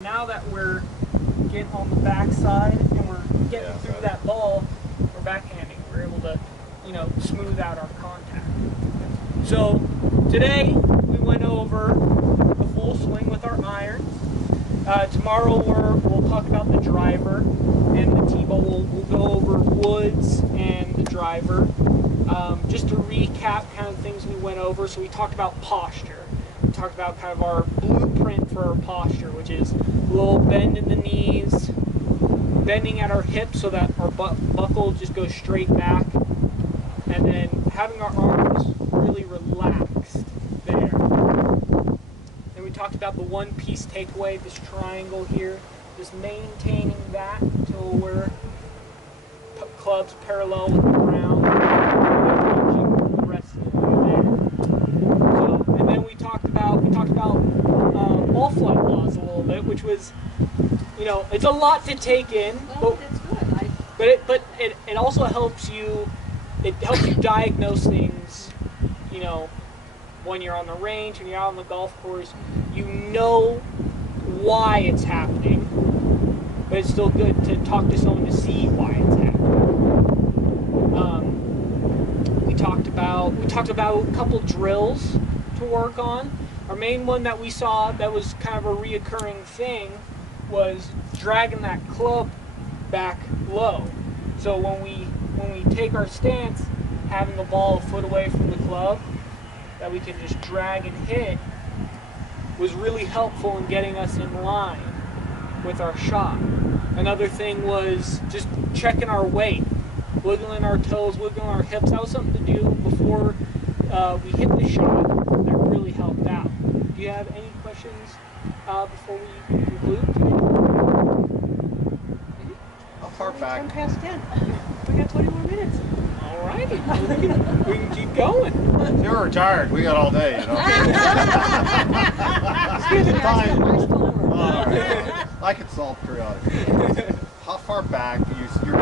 Now that we're getting on the backside and we're getting through that ball, we're backhanding. We're able to, smooth out our contact. So today we went over the full swing with our irons. Tomorrow we'll talk about the driver and the T-ball. We'll go over woods and the driver. Just to recap kind of things we went over. So we talked about posture. We talked about kind of our blueprint for our posture, which is a little bend in the knees, bending at our hips so that our buckle just goes straight back, and then having our arms really relaxed there. Then we talked about the one-piece takeaway, this triangle here, just maintaining that until we're clubs parallel with the ground, and reaching the rest of the way there. So, and then we talked about ball flight laws a little bit, which was, it's a lot to take in, well, but it also helps you. It helps you diagnose things, when you're on the range, when you're out on the golf course, you know why it's happening, but it's still good to talk to someone to see why it's happening. We talked about a couple drills to work on. Our main one that we saw that was kind of a reoccurring thing was dragging that club back low. So when we take our stance, having the ball a foot away from the club that we can just drag and hit was really helpful in getting us in line with our shot. Another thing was just checking our weight, wiggling our toes, wiggling our hips. That was something to do before we hit the shot that really helped out. Do you have any questions before we conclude? How far back? 10 past 10. We got 20 more minutes. All righty, we can keep going. You're retired. We got all day, Excuse me, I still my schoolwork. All right. I could solve periodically. How far back? You're